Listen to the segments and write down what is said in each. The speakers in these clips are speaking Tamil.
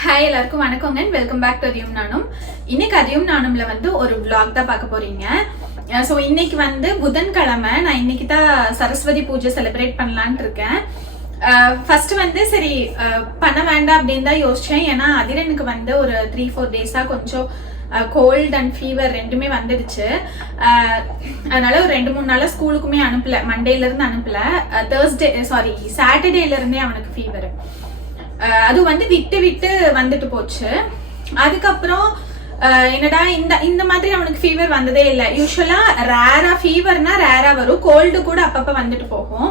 ஹாய் எல்லாருக்கும் வணக்கங்க அண்ட் வெல்கம் பேக் டு அதியும் நானும். இன்னைக்கு அதியும் நானும்ல வந்து ஒரு vlog தான் பார்க்க போறீங்க. ஸோ இன்னைக்கு வந்து புதன்கிழமை. நான் இன்னைக்கு தான் சரஸ்வதி பூஜை செலிப்ரேட் பண்ணலான் இருக்கேன். ஃபர்ஸ்ட் வந்து சரி பண்ண வேண்டாம் அப்படின்னு தான் யோசிச்சேன். ஏன்னா அதிரனுக்கு வந்து ஒரு 3-4 டேஸா கொஞ்சம் கோல்ட் அண்ட் ஃபீவர் ரெண்டுமே வந்துடுச்சு. அதனால ஒரு 2-3 நாளா ஸ்கூலுக்குமே அனுப்பல. மண்டேல இருந்து அனுப்பல. சாட்டர்டேல இருந்தே அவனுக்கு ஃபீவர். அது வந்து விட்டு விட்டு வந்துட்டு போச்சு. அதுக்கப்புறம் என்னடா இந்த மாதிரி அவனுக்கு ஃபீவர் வந்ததே இல்லை. யூஸ்வலா ரேரா ஃபீவர்னா ரேரா வரும். கோல்டு கூட அப்பப்ப வந்துட்டு போகும்.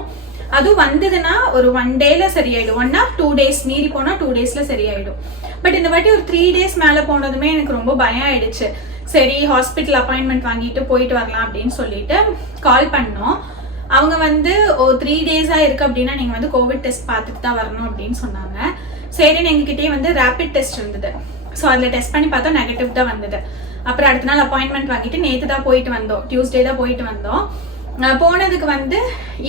அதுவும் வந்ததுன்னா ஒரு 1 டேல சரியாயிடும். 1 or 2 days மீறி போனா 2 daysல சரியாயிடும். பட் இந்த வாட்டி ஒரு 3 days மேல போனதுமே எனக்கு ரொம்ப பயம் ஆயிடுச்சு. சரி ஹாஸ்பிட்டல் அப்பாயின்மெண்ட் வாங்கிட்டு போயிட்டு வரலாம் அப்படின்னு சொல்லிட்டு கால் பண்ணோம். அவங்க வந்து 3 டேஸா இருக்கு அப்படின்னா நீங்க வந்து கோவிட் டெஸ்ட் பார்த்துட்டு தான் வரணும் அப்படின்னு சொன்னாங்க. சரின்னு எங்ககிட்டயே வந்து ரேபிட் டெஸ்ட் இருந்தது. ஸோ அதில் டெஸ்ட் பண்ணி பார்த்தா நெகட்டிவ் தான் வந்தது. அப்புறம் அடுத்த நாள் அப்பாயின்மெண்ட் வாங்கிட்டு நேற்று தான் போயிட்டு வந்தோம். டியூஸ்டே தான் போயிட்டு வந்தோம். போனதுக்கு வந்து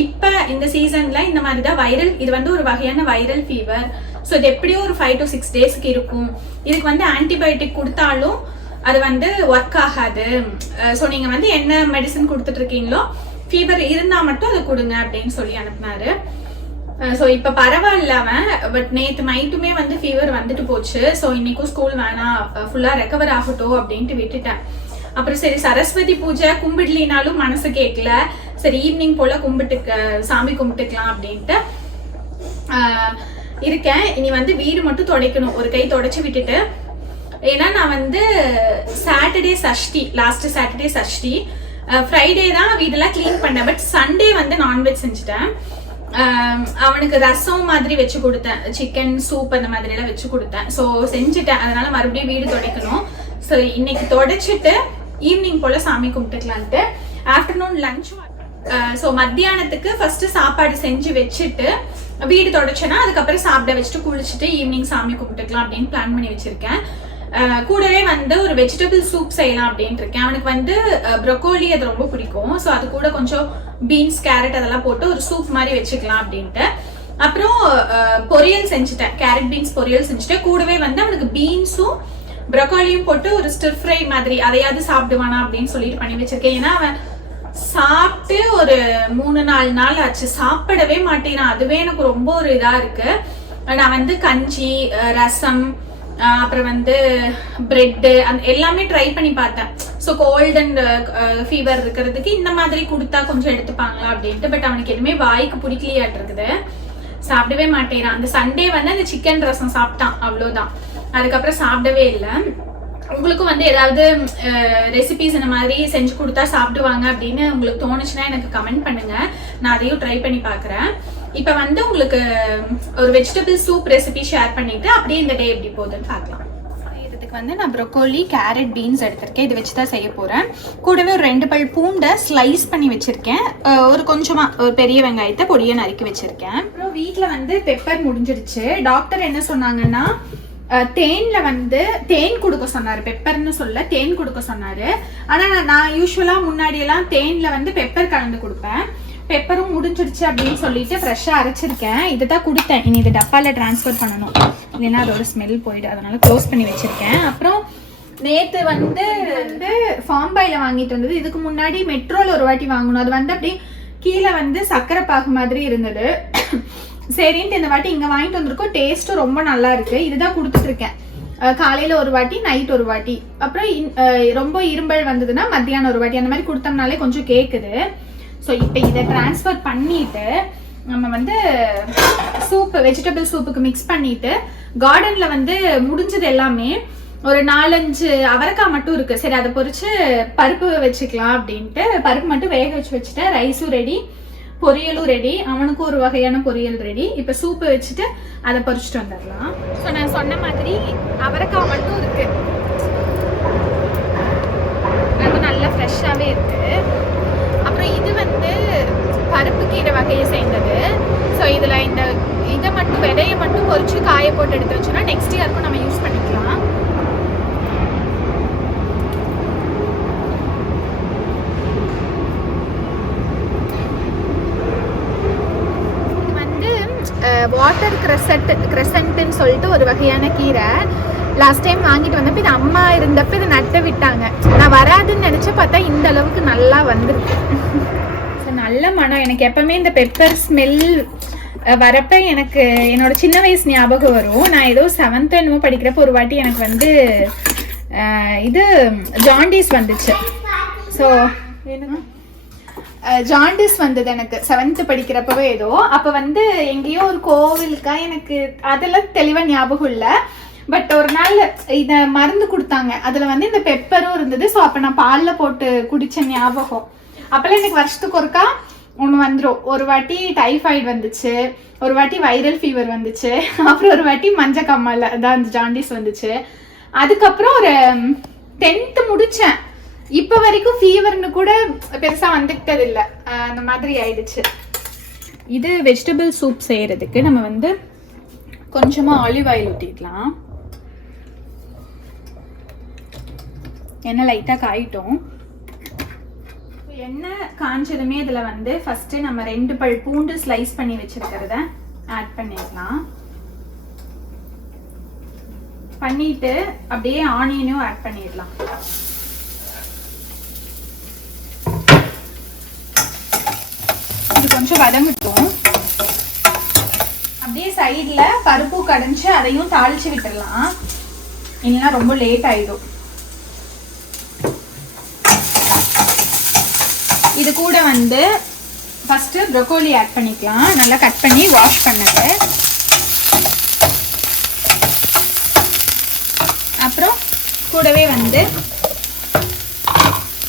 இப்போ இந்த சீசன்ல இந்த மாதிரி தான் வைரல், இது வந்து ஒரு வகையான வைரல் ஃபீவர். ஸோ இது எப்படியும் ஒரு 5 to 6 டேஸ்க்கு இருக்கும். இதுக்கு வந்து ஆன்டிபயோட்டிக் கொடுத்தாலும் அது வந்து ஒர்க் ஆகாது. ஸோ நீங்க வந்து என்ன மெடிசன் கொடுத்துட்டு இருக்கீங்களோ ஃபீவர் இருந்தா மட்டும் அதை கொடுங்க அப்படின்னு சொல்லி அனுப்புனாரு. ஸோ இப்போ பரவாயில்ல அவன். பட் நேற்று நைட்டுமே வந்து ஃபீவர் வந்துட்டு போச்சு. ஸோ இன்னைக்கும் ஸ்கூல் வேணாம், ஃபுல்லாக ரெக்கவர் ஆகட்டும் அப்படின்ட்டு விட்டுட்டேன். அப்புறம் சரி சரஸ்வதி பூஜை கும்பிடலினாலும் மனசு கேட்கல. சரி ஈவினிங் போல சாமி கும்பிட்டுக்கலாம் அப்படின்ட்டு இருக்கேன். இனி வந்து வீடு மட்டும் துடைக்கணும், ஒரு கை துடைச்சி விட்டுட்டு. ஏன்னா நான் வந்து லாஸ்ட் சாட்டர்டே சஷ்டி, ஃப்ரைடே தான் வீடெல்லாம் கிளீன் பண்ணேன். பட் சண்டே வந்து நான்வெஜ் செஞ்சுட்டேன். அவனுக்கு ரசம் மாதிரி வச்சு கொடுத்தேன், சிக்கன் சூப் அந்த மாதிரி எல்லாம் வச்சு கொடுத்தேன். ஸோ செஞ்சுட்டேன். அதனால மறுபடியும் வீடு துடைக்கணும். ஸோ இன்னைக்கு துடைச்சிட்டு ஈவினிங் போல சாமி கும்பிட்டுக்கலான்ட்டு. Afternoon lunch. ஸோ மத்தியானத்துக்கு ஃபர்ஸ்ட் சாப்பாடு செஞ்சு வச்சுட்டு வீடு துடைச்சேன்னா அதுக்கப்புறம் சாப்பிட வச்சுட்டு குளிச்சுட்டு ஈவினிங் சாமி கும்பிட்டுக்கலாம் அப்படின்னு பிளான் பண்ணி வச்சிருக்கேன். கூடவே வந்து ஒரு வெஜிடபிள் சூப் செய்யலாம் அப்படின்ட்டு இருக்கேன். அவனுக்கு வந்து ப்ரொக்கோலி அது ரொம்ப பிடிக்கும். ஸோ அது கூட கொஞ்சம் பீன்ஸ் கேரட் அதெல்லாம் போட்டு ஒரு சூப் மாதிரி வச்சுக்கலாம் அப்படின்ட்டு. அப்புறம் பொரியல் செஞ்சுட்டேன், கேரட் பீன்ஸ் பொரியல் செஞ்சுட்டு கூடவே வந்து அவனுக்கு பீன்ஸும் ப்ரொக்கோலியும் போட்டு ஒரு ஸ்டிர் ஃப்ரை மாதிரி அதையாவது சாப்பிடுவானா அப்படின்னு சொல்லிட்டு பண்ணி வச்சிருக்கேன். ஏன்னா அவன் சாப்பிட்டு ஒரு 3-4 நாள் ஆச்சு, சாப்பிடவே மாட்டேன். அதுவே எனக்கு ரொம்ப ஒரு இதா இருக்கு. நான் வந்து கஞ்சி, ரசம், அப்புறம் வந்து பிரெட்டு அந்த எல்லாமே ட்ரை பண்ணி பார்த்தேன். ஸோ கோல்ட் அண்ட் ஃபீவர் இருக்கிறதுக்கு இந்த மாதிரி கொடுத்தா கொஞ்சம் எடுத்துப்பாங்களா அப்படின்ட்டு. பட் அவனுக்கு எதுவுமே வாய்க்கு பிடிக்கலையாட்டு இருக்குது, சாப்பிடவே மாட்டேறான். அந்த சண்டே வந்து அந்த சிக்கன் ரசம் சாப்பிட்டான், அவ்வளோதான். அதுக்கப்புறம் சாப்பிடவே இல்லை. உங்களுக்கும் வந்து ஏதாவது ரெசிபிஸ் இந்த மாதிரி செஞ்சு கொடுத்தா சாப்பிடுவாங்க அப்படின்னு உங்களுக்கு தோணுச்சுன்னா எனக்கு கமெண்ட் பண்ணுங்க, நான் அதையும் ட்ரை பண்ணி பார்க்குறேன். இப்போ வந்து உங்களுக்கு ஒரு வெஜிடபிள் சூப் ரெசிபி ஷேர் பண்ணிட்டு அப்படியே இந்த டே எப்படி போகுதுன்னு பார்க்கலாம். இதுக்கு வந்து நான் ப்ரொக்கோலி, கேரட், பீன்ஸ் எடுத்திருக்கேன். இது வச்சு தான் செய்ய போகிறேன். கூடவே ஒரு 2 பல் பூண்டை ஸ்லைஸ் பண்ணி வச்சுருக்கேன். ஒரு கொஞ்சமாக ஒரு பெரிய வெங்காயத்தை பொடியை நறுக்கி வச்சுருக்கேன். அப்புறம் வீட்டில் வந்து பெப்பர் முடிஞ்சிருச்சு. டாக்டர் என்ன சொன்னாங்கன்னா தேன்ல வந்து தேன் கொடுக்க சொன்னாரு, பெப்பர்னு சொல்ல தேன் கொடுக்க சொன்னாரு. ஆனா நான் யூஸ்வலா முன்னாடி எல்லாம் தேன்ல வந்து பெப்பர் கலந்து கொடுப்பேன். பெப்பரும் முடிஞ்சிருச்சு அப்படின்னு சொல்லிட்டு ஃப்ரெஷ்ஷா அரைச்சிருக்கேன். இதுதான் கொடுத்தேன். இனி இது டப்பால டிரான்ஸ்ஃபர் பண்ணணும், இல்லைன்னா அதோட ஸ்மெல் போயிடும். அதனால க்ளோஸ் பண்ணி வச்சிருக்கேன். அப்புறம் நேத்து வந்து ஃபார்ம் பாயில வாங்கிட்டு வந்தது. இதுக்கு முன்னாடி மெட்ரோல ஒரு வாட்டி வாங்கணும். அது வந்து அப்படியே கீழே வந்து சக்கரை பாகு மாதிரி இருந்தது. சரின்ட்டு இந்த வாட்டி இங்க வாங்கிட்டு வந்திருக்கோம். டேஸ்ட்டும் ரொம்ப நல்லா இருக்கு. இதுதான் கொடுத்துட்டு இருக்கேன். காலையில ஒரு வாட்டி, நைட் ஒரு வாட்டி. அப்புறம் ரொம்ப இரும்பல் வந்ததுன்னா மத்தியானம் ஒரு வாட்டி. அந்த மாதிரி கொடுத்தோம்னாலே கொஞ்சம் கேக்குது. ஸோ இப்போ இதை டிரான்ஸ்ஃபர் பண்ணிட்டு நம்ம வந்து வெஜிடபிள் சூப்புக்கு மிக்ஸ் பண்ணிட்டு கார்டன்ல வந்து முடிஞ்சது எல்லாமே ஒரு 4-5 அவரைக்காய் மட்டும் இருக்கு. சரி அதை பொரிச்சு பருப்பு வச்சுக்கலாம் அப்படின்ட்டு பருப்பு மட்டும் வேக வச்சுட்டேன். ரைஸும் ரெடி, பொரியலும் ரெடி. அவனுக்கும் ஒரு வகையான பொரியல் ரெடி. இப்போ சூப்பு வச்சுட்டு அதை பொரிச்சுட்டு வந்துடலாம். ஸோ நான் சொன்ன மாதிரி அவரைக்காய் மட்டும் இருக்கு, அது நல்லா ஃப்ரெஷ்ஷாகவே இருக்கு. அப்புறம் இது வந்து பருப்பு கீரை வகையை சேர்ந்தது. ஸோ இதில் இதை மட்டும் விதையை மட்டும் பொரிச்சு காய போட்டு எடுத்து வச்சோன்னா நெக்ஸ்ட் இயருக்கும் நம்ம யூஸ் பண்ணிக்கலாம். வாட்டர் கிரஸ் கிரெசன்ட்னு சொல்லிட்டு ஒரு வகையான கீரை. லாஸ்ட் டைம் வாங்கிட்டு வந்தப்போ இது அம்மா இருந்தப்போ இதை நட்ட விட்டாங்க. நான் வராதுன்னு நினச்ச பார்த்தா இந்த அளவுக்கு நல்லா வந்துருக்கு. ஸோ நல்ல மனம். எனக்கு எப்பவுமே இந்த பெப்பர் ஸ்மெல் வரப்ப எனக்கு என்னோட சின்ன வயசு ஞாபகம் வரும். நான் ஏதோ 7th என்னமோ படிக்கிறப்ப ஒரு வாட்டி எனக்கு வந்து இது ஜாண்டிஸ் வந்துச்சு. ஸோ ஜாண்டிஸ் வந்தது எனக்கு 7th படிக்கிறப்பவே ஏதோ. அப்போ வந்து எங்கேயோ ஒரு கோவிலுக்கா, எனக்கு அதெல்லாம் தெளிவாக ஞாபகம் இல்லை. பட் ஒரு நாள் இதை மருந்து கொடுத்தாங்க, அதில் வந்து இந்த பெப்பரும் இருந்தது. ஸோ அப்போ நான் பாலில் போட்டு குடித்த ஞாபகம். அப்போல்லாம் எனக்கு வருஷத்துக்கு ஒருக்கா ஒன்று வந்துடும். ஒரு வாட்டி டைஃபாய்டு வந்துச்சு, ஒரு வாட்டி வைரல் ஃபீவர் வந்துச்சு, அப்புறம் ஒரு வாட்டி மஞ்சள் காமால அதான் அந்த ஜாண்டிஸ் வந்துச்சு. அதுக்கப்புறம் ஒரு 10th முடித்தேன். இப்போ வரைக்கும் ஃபீவர்னு கூட பெருசாக வந்துக்கிட்டது இல்லை. அந்த மாதிரி ஆயிடுச்சு. இது வெஜிடபிள் சூப் செய்கிறதுக்கு நம்ம வந்து கொஞ்சமாக ஆலிவ் ஆயில் ஊற்றிக்கலாம். எண்ணெய் லைட்டாக காயிட்டோம். எண்ணெய் காஞ்சதுமே இதில் வந்து ஃபஸ்ட்டு நம்ம 2 பல் பூண்டு ஸ்லைஸ் பண்ணி வச்சுருக்கிறத ஆட் பண்ணிடலாம். பண்ணிட்டு அப்படியே ஆனியனும் ஆட் பண்ணிடலாம். இது கொஞ்சம் வதங்கட்டும். அப்படியே சைடில் பருப்பு கடைஞ்சி அதையும் தாளிச்சு விட்டுடலாம், இல்லைன்னா ரொம்ப லேட் ஆயிடும். இது கூட வந்து ஃபர்ஸ்ட் ப்ரோக்கோலி ஆட் பண்ணிக்கலாம். நல்லா கட் பண்ணி வாஷ் பண்ணது. அப்புறம் கூடவே வந்து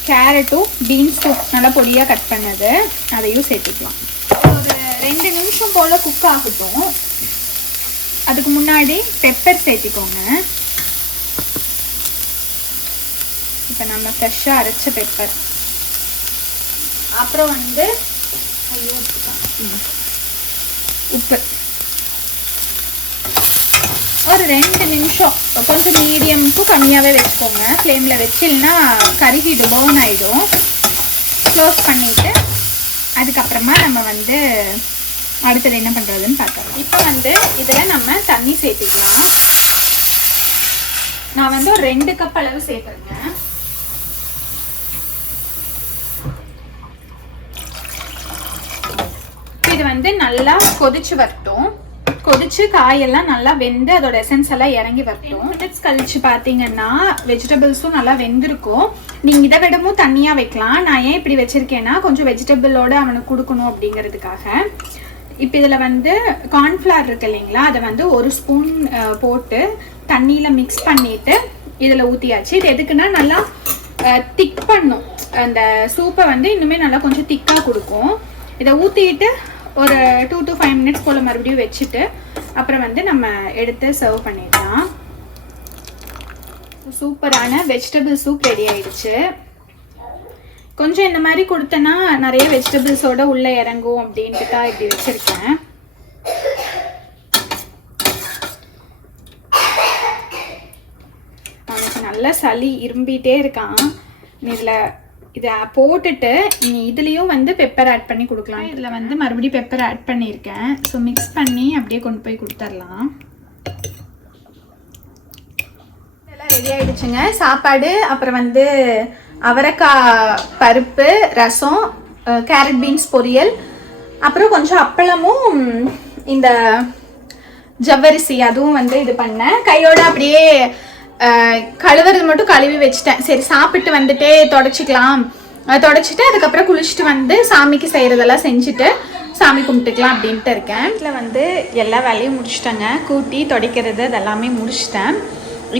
கேரட்டும் பீன்ஸும் நல்லா பொடியாக கட் பண்ணது அதையும் சேர்த்துக்கலாம். ஒரு 2 நிமிஷம் போல் குக் ஆகட்டும். அதுக்கு முன்னாடி பெப்பர் சேர்த்திக்கோங்க. இப்போ நம்ம ஃப்ரெஷ்ஷாக அரைச்ச பெப்பர். அப்புறம் வந்து உப்பு ஒரு 2 நிமிஷம் கொஞ்சம் மீடியம் டு கம்மியாகவே வச்சுக்கோங்க. ஃப்ளேமில் வச்சு, இல்லைன்னா கருகிடும், பர்ன் ஆகிடும். க்ளோஸ் பண்ணிவிட்டு அதுக்கப்புறமா நம்ம வந்து அடுத்தது என்ன பண்ணுறதுன்னு பார்க்கலாம். இப்போ வந்து இதில் நம்ம தண்ணி சேர்த்துக்கலாம். நான் வந்து ஒரு 2 கப் அளவு சேர்க்குறேங்க. இது வந்து நல்லா கொதிச்சு வரட்டும். கொதிச்சு காயெல்லாம் நல்லா வெந்து அதோட எசன்ஸ் எல்லாம் இறங்கி வரட்டும். மினிட்ஸ் கழிச்சு பார்த்தீங்கன்னா வெஜிடபிள்ஸும் நல்லா வெந்திருக்கும். நீங்கள் இதை விடவும் தண்ணியாக வைக்கலாம். நான் ஏன் இப்படி வச்சுருக்கேன்னா கொஞ்சம் வெஜிடபிளோடு அவனுக்கு கொடுக்கணும் அப்படிங்கிறதுக்காக. இப்போ இதில் வந்து கார்ன்ஃப்ளவர் இருக்கு இல்லைங்களா, அதை வந்து 1 ஸ்பூன் போட்டு தண்ணியில் மிக்ஸ் பண்ணிவிட்டு இதில் ஊற்றியாச்சு. இது எதுக்குன்னா நல்லா திக் பண்ணும். அந்த சூப்பை வந்து இன்னுமே நல்லா கொஞ்சம் திக்காக கொடுக்கும். இதை ஊற்றிட்டு ஒரு 2 to 5 மினிட்ஸ் போல் மறுபடியும் வச்சுட்டு அப்புறம் வந்து நம்ம எடுத்து சர்வ் பண்ணிடலாம். சூப்பரான வெஜிடபிள் சூப் ரெடி ஆயிடுச்சு. கொஞ்சம் இந்த மாதிரி கொடுத்தேன்னா நிறைய வெஜிடபிள்ஸோட உள்ளே இறங்கும் அப்படின்ட்டு தான் இப்படி வச்சுருக்கேன். அவனுக்கு நல்லா சளி இரும்பிகிட்டே இருக்கான். இதில் இதை போட்டுட்டு நீ இதுலேயும் வந்து பெப்பர் ஆட் பண்ணி கொடுக்கலாம். இதில் வந்து மறுபடியும் பெப்பர் ஆட் பண்ணியிருக்கேன். ஸோ மிக்ஸ் பண்ணி அப்படியே கொண்டு போய் கொடுத்துர்லாம். இதெல்லாம் ரெடி ஆகிடுச்சுங்க. சாப்பாடு, அப்புறம் வந்து அவரைக்காய் பருப்பு ரசம், கேரட் பீன்ஸ் பொரியல், அப்புறம் கொஞ்சம் அப்பளமும் இந்த ஜவ்வரிசி அதுவும் வந்து இது பண்ணேன். கையோட அப்படியே கழுவுறது மட்டும் கழுவி வச்சுட்டேன். சரி சாப்பிட்டு வந்துட்டே தொடச்சிக்கலாம், தொடச்சிட்டு அதுக்கப்புறம் குளிச்சுட்டு வந்து சாமிக்கு செய்கிறதெல்லாம் செஞ்சுட்டு சாமி கும்பிட்டுக்கலாம் அப்படின்ட்டு இருக்கேன். இதில் வந்து எல்லா வேலையும் முடிச்சிட்டேங்க. கூட்டி துடைக்கிறது அதெல்லாமே முடிச்சிட்டேன்.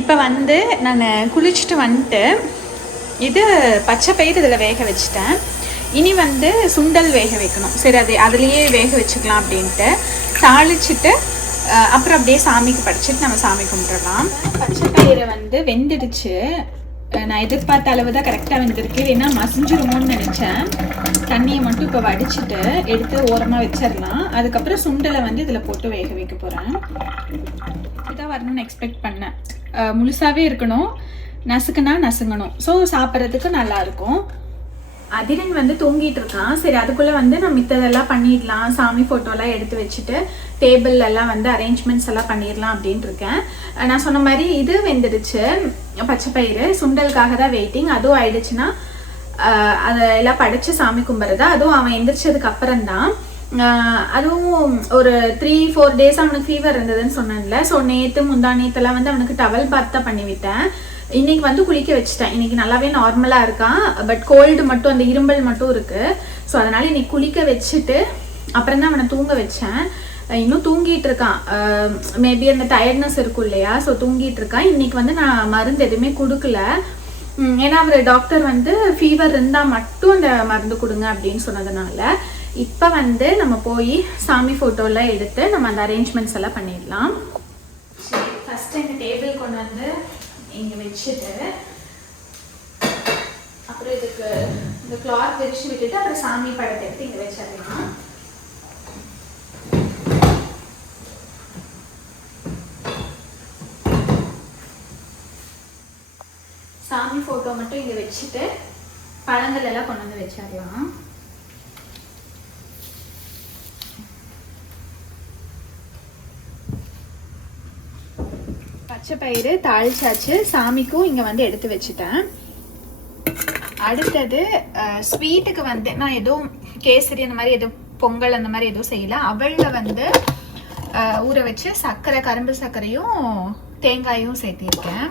இப்போ வந்து நான் குளிச்சுட்டு வந்துட்டு இது பச்சை பயிர் இதில் வேக வச்சுட்டேன். இனி வந்து சுண்டல் வேக வைக்கணும். சரி அது அதுலேயே வேக வச்சுக்கலாம் அப்படின்ட்டு தாளிச்சிட்டு அப்புறம் அப்படியே சாமிக்கு படிச்சுட்டு நம்ம சாமி கும்பிட்றலாம். பச்சை பயிரை வந்து வெந்துடுச்சு. நான் எதிர்பார்த்த அளவு தான் கரெக்டாக வெந்திருக்கு. ஏன்னா மசிஞ்சிருமோன்னு நினச்சேன். தண்ணியை மட்டும் இப்போ வடிச்சிட்டு எடுத்து ஓரமாக வச்சிடலாம். அதுக்கப்புறம் சுண்டலை வந்து இதில் போட்டு வேக வைக்க போகிறேன். இதான் வரணும்னு எக்ஸ்பெக்ட் பண்ணேன். முழுசாகவே இருக்கணும், நசுக்குனா நசுங்கணும். ஸோ சாப்பிட்றதுக்கு நல்லாயிருக்கும். அதிரன் வந்து தூங்கிட்டு இருக்கான். சரி அதுக்குள்ளே வந்து நம்ம மித்ததெல்லாம் பண்ணிடலாம், சாமி ஃபோட்டோலாம் எடுத்து வச்சுட்டு டேபிள் எல்லாம் வந்து அரேஞ்ச்மெண்ட்ஸ் எல்லாம் பண்ணிடலாம் அப்படின்ட்டு இருக்கேன். நான் சொன்ன மாதிரி இது வெந்துடுச்சு, பச்சை பயிறு சுண்டலுக்காக தான் வெயிட்டிங். அதுவும் ஆயிடுச்சுன்னா அதெல்லாம் படைச்சு சாமி கும்பிட்றது. அதுவும் அவன் எந்திரிச்சதுக்கு அப்புறம்தான். அதுவும் ஒரு 3-4 டேஸ் அவனுக்கு ஃபீவர் இருந்ததுன்னு சொன்னேன்ல. ஸோ நேற்று முந்தா நேற்றுலாம் வந்து அவனுக்கு டவல் பாத் தான் பண்ணிவிட்டேன். இன்னைக்கு வந்து குளிக்க வச்சுட்டேன். இன்னைக்கு நல்லாவே நார்மலாக இருக்கான். பட் கோல்டு மட்டும், அந்த இரும்பல் மட்டும் இருக்கு. ஸோ அதனால இன்னைக்கு குளிக்க வச்சுட்டு அப்புறம் தான் அவனை தூங்க வச்சேன். இன்னும் தூங்கிட்டு இருக்கான். மேபி அந்த டயர்ட்னஸ் இருக்கும் இல்லையா, ஸோ தூங்கிட்டு இருக்கான். இன்னைக்கு வந்து நான் மருந்து எதுவுமே கொடுக்கல. ஏன்னா அவர் டாக்டர் வந்து ஃபீவர் இருந்தால் மட்டும் அந்த மருந்து கொடுங்க அப்படின்னு சொன்னதுனால இப்போ வந்து நம்ம போய் சாமி ஃபோட்டோலாம் எடுத்து நம்ம அந்த அரேஞ்ச்மெண்ட்ஸ் எல்லாம் பண்ணிடலாம். சரி, ஃபஸ்ட்டு இந்த டேபிள் கொண்டு வந்து இங்கே வச்சுட்டு அப்புறம் இதுக்கு இந்த கிளாத் வச்சு விட்டுட்டு அப்புறம் சாமி படத்தை எடுத்து இங்கே வச்சிடலாம். சாமி ஃபோட்டோ மட்டும் இங்கே வச்சுட்டு பழங்கள் எல்லாம் கொண்டு வந்து வச்சிடலாம். பச்சை பயிறு தாளிச்சாச்சு, சாமிக்கும் இங்கே வந்து எடுத்து வச்சுட்டேன். அடுத்தது ஸ்வீட்டுக்கு வந்து நான் எதுவும் கேசரி அந்த மாதிரி எதுவும் பொங்கல் அந்த மாதிரி எதுவும் செய்யலை. அவளில் வந்து ஊற வச்சு சர்க்கரை, கரும்பு சர்க்கரையும் தேங்காயும் சேர்த்திருக்கேன்.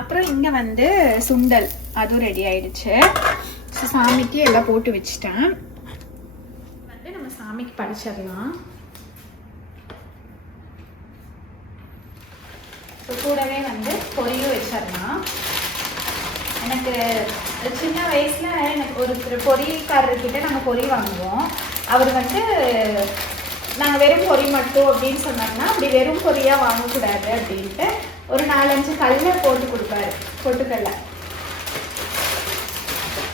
அப்புறம் இங்கே வந்து சுண்டல் அதுவும் ரெடி ஆயிடுச்சு. ஸோ சாமிக்கு எல்லாம் போட்டு வச்சுட்டேன். வந்து நம்ம சாமிக்கு படைச்சிடலாம். கூடவே வந்து பொரியும் வச்சிடலாம். எனக்கு சின்ன வயசுல எனக்கு ஒரு பொரியல்காரர்கிட்ட நாங்கள் பொரி வாங்குவோம். அவர் வந்து நாங்கள் வெறும் பொரி மட்டும் அப்படின்னு சொன்னாங்கன்னா அப்படி வெறும் பொரியாக வாங்கக்கூடாது அப்படின்ட்டு ஒரு 4-5 கல்லை போட்டு கொடுப்பாரு, பொட்டுக்கல்ல.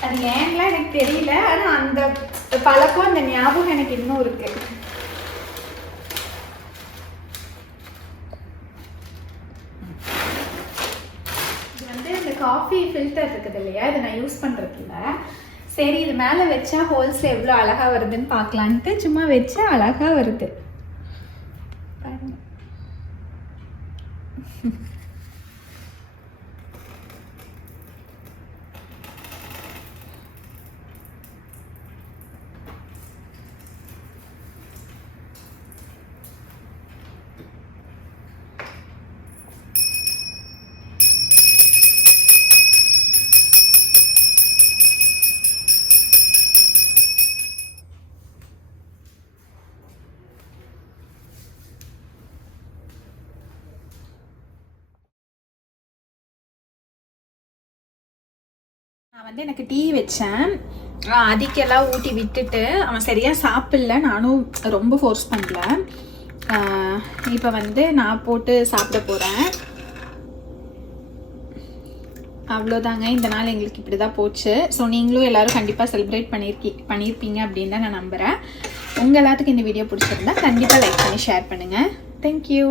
அது ஏன்லாம் எனக்கு தெரியல, ஆனால் அந்த பழக்கம், அந்த ஞாபகம் எனக்கு இன்னும் இருக்கு. காஃபி ஃபில்டர் இருக்குது இல்லையா, இதை நான் யூஸ் பண்ணுறதில்ல. சரி இது மேலே வச்சா ஹோல்ஸில் எவ்வளோ அழகாக வருதுன்னு பார்க்கலான்ட்டு சும்மா வச்சா அழகாக வருது பாருங்க. நான் வந்து எனக்கு டீ வச்சேன், அதுக்கெல்லாம் ஊட்டி விட்டுட்டு அவன் சரியாக சாப்பிடல. நானும் ரொம்ப ஃபோர்ஸ் பண்ணல. இப்போ வந்து நான் போட்டு சாப்பிட போகிறேன். அவ்வளோதாங்க, இந்த நாள் எங்களுக்கு இப்படி தான் போச்சு. ஸோ நீங்களும் எல்லோரும் கண்டிப்பாக செலிப்ரேட் பண்ணியிருப்பீங்க அப்படின்னு தான் நான் நம்புகிறேன். உங்கள் எல்லாத்துக்கும் இந்த வீடியோ பிடிச்சிருந்தா கண்டிப்பாக லைக் பண்ணி ஷேர் பண்ணுங்கள். தேங்க்யூ.